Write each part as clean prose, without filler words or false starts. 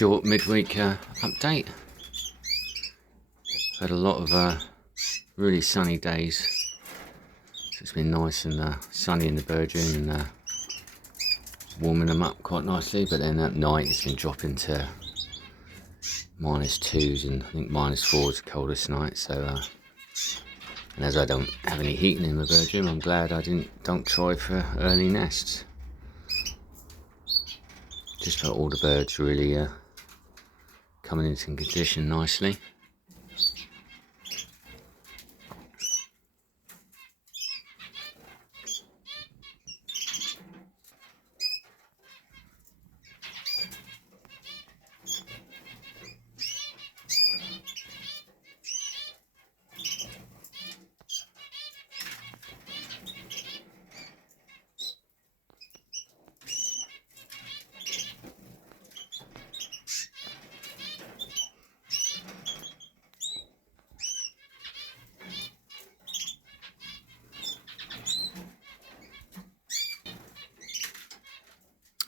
short midweek update. Had a lot of really sunny days, so it's been nice and sunny in the birdroom and warming them up quite nicely. But then at night it's been dropping to -2s and I think -4s the coldest night. So and as I don't have any heating in the birdroom, I'm glad I don't try for early nests. Just got all the birds really coming into condition nicely.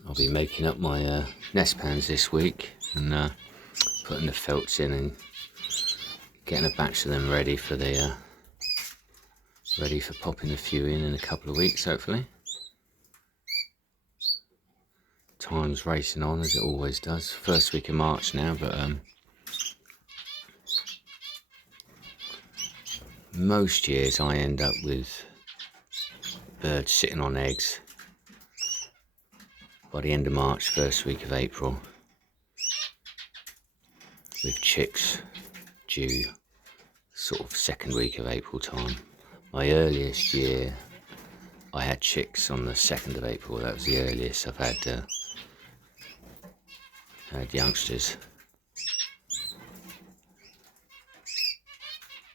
I'll be making up my nest pans this week and putting the felts in and getting a batch of them ready for popping a few in a couple of weeks, hopefully. Time's racing on as it always does. First week of March now, but most years I end up with birds sitting on eggs by the end of March, first week of April, with chicks due sort of second week of April time. My earliest year I had chicks on the 2nd of April. That was the earliest I've had youngsters,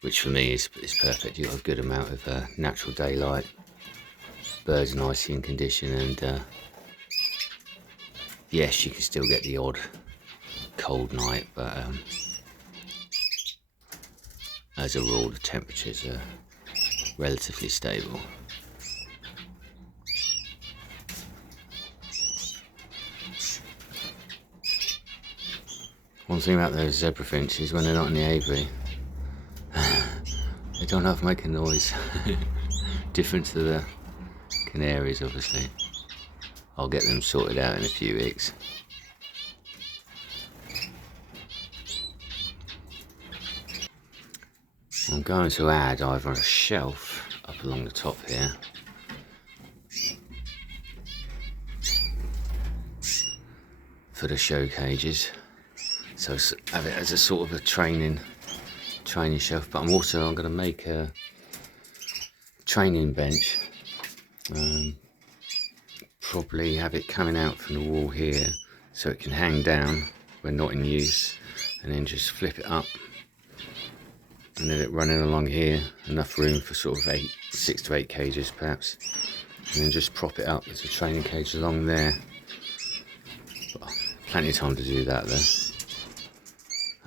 which for me is perfect. You've got a good amount of natural daylight, birds nicely in condition, and yes, you can still get the odd cold night, but as a rule the temperatures are relatively stable. One thing about those zebra finches, when they're not in the aviary, they don't have to make a noise. Different to the canaries, obviously. I'll get them sorted out in a few weeks. I'm going to add either a shelf up along the top here, for the show cages, so have it as a sort of a training shelf. But I'm going to make a training bench. Probably have it coming out from the wall here so it can hang down when not in use, and then just flip it up and then it running along here, enough room for sort of 6 to 8 cages perhaps, and then just prop it up as a training cage along there. But plenty of time to do that though.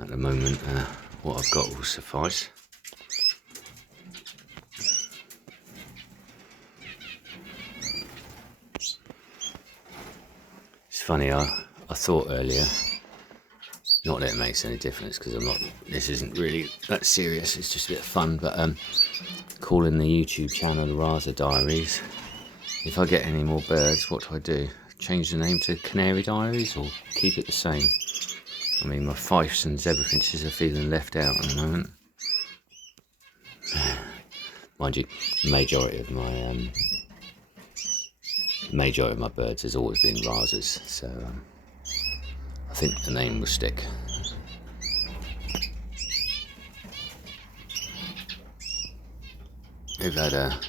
At the moment what I've got will suffice. It's funny, I thought earlier, not that it makes any difference because this isn't really that serious, it's just a bit of fun, but calling the YouTube channel the Raza Diaries. If I get any more birds, what do? Change the name to Canary Diaries or keep it the same? I mean, my fifes and zebra finches are feeling left out at the moment. Mind you, majority of my birds has always been Razas, so I think the name will stick. We've had a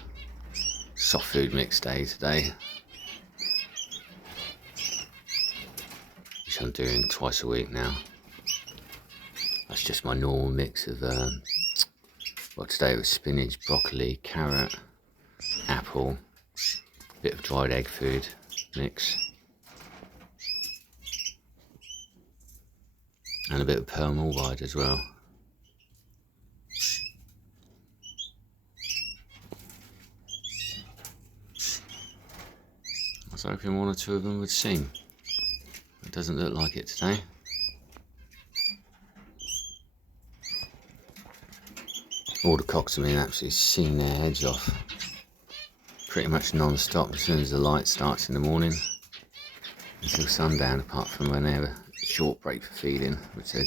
soft food mix day today, which I'm doing twice a week now. That's just my normal mix of well, today it was spinach, broccoli, carrot, apple, bit of dried egg food mix, and a bit of pearl mulvide as well. I was hoping one or two of them would sing. It doesn't look like it today. All the cocks have been absolutely singing their heads off, pretty much non-stop as soon as the light starts in the morning until sundown, apart from when they have a short break for feeding, which they,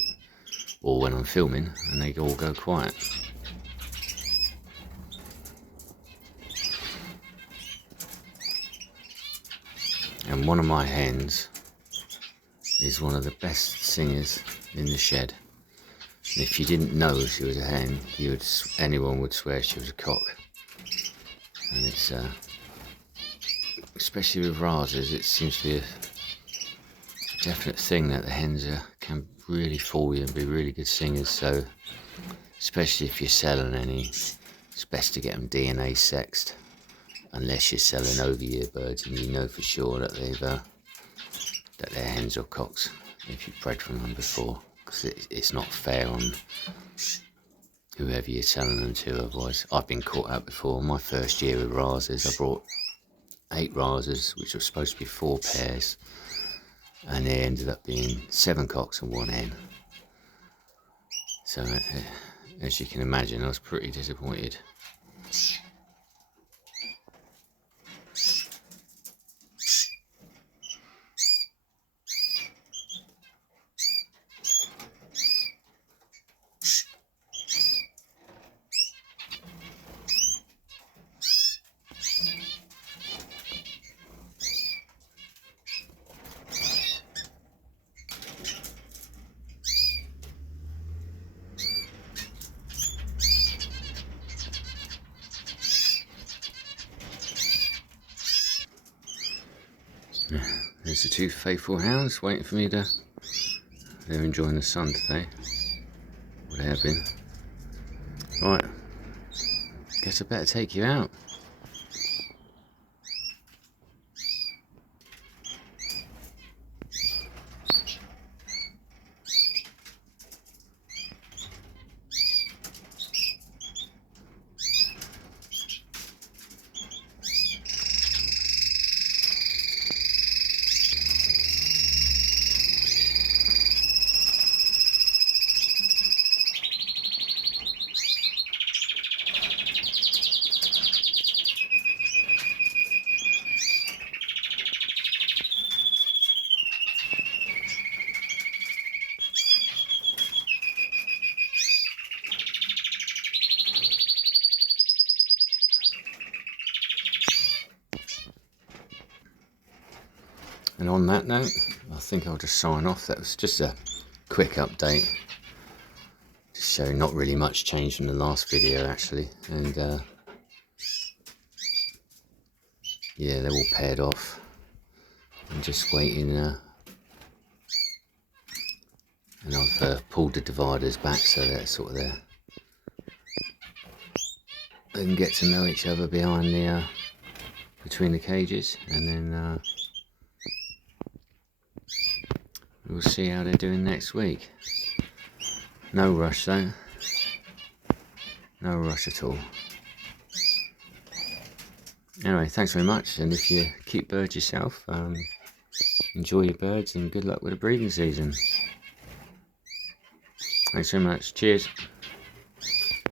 or when I'm filming, and they all go quiet. And one of my hens is one of the best singers in the shed. And if you didn't know she was a hen, anyone would swear she was a cock. And it's especially with razors, it seems to be a definite thing that the hens can really fool you and be really good singers. So especially if you're selling any, it's best to get them DNA sexed, unless you're selling over-year birds and you know for sure that that they're hens or cocks if you've bred from them before, because it's not fair on whoever you're selling them to. Otherwise, I've been caught out before. My first year with razors, I brought 8 razors, which were supposed to be 4 pairs, and they ended up being 7 cocks and 1 hen. So as you can imagine, I was pretty disappointed. There's the 2 faithful hounds waiting for me to... They're enjoying the sun today. Well, they have been. Right, guess I better take you out. And on that note, I think I'll just sign off. That was just a quick update, just showing not really much change from the last video actually. And yeah, they're all paired off. I'm just waiting, and I've pulled the dividers back so they're sort of there. They can get to know each other behind the between the cages, and then we'll see how they're doing next week. No rush though. No rush at all. Anyway, thanks very much, and if you keep birds yourself, enjoy your birds and good luck with the breeding season. Thanks very much. Cheers.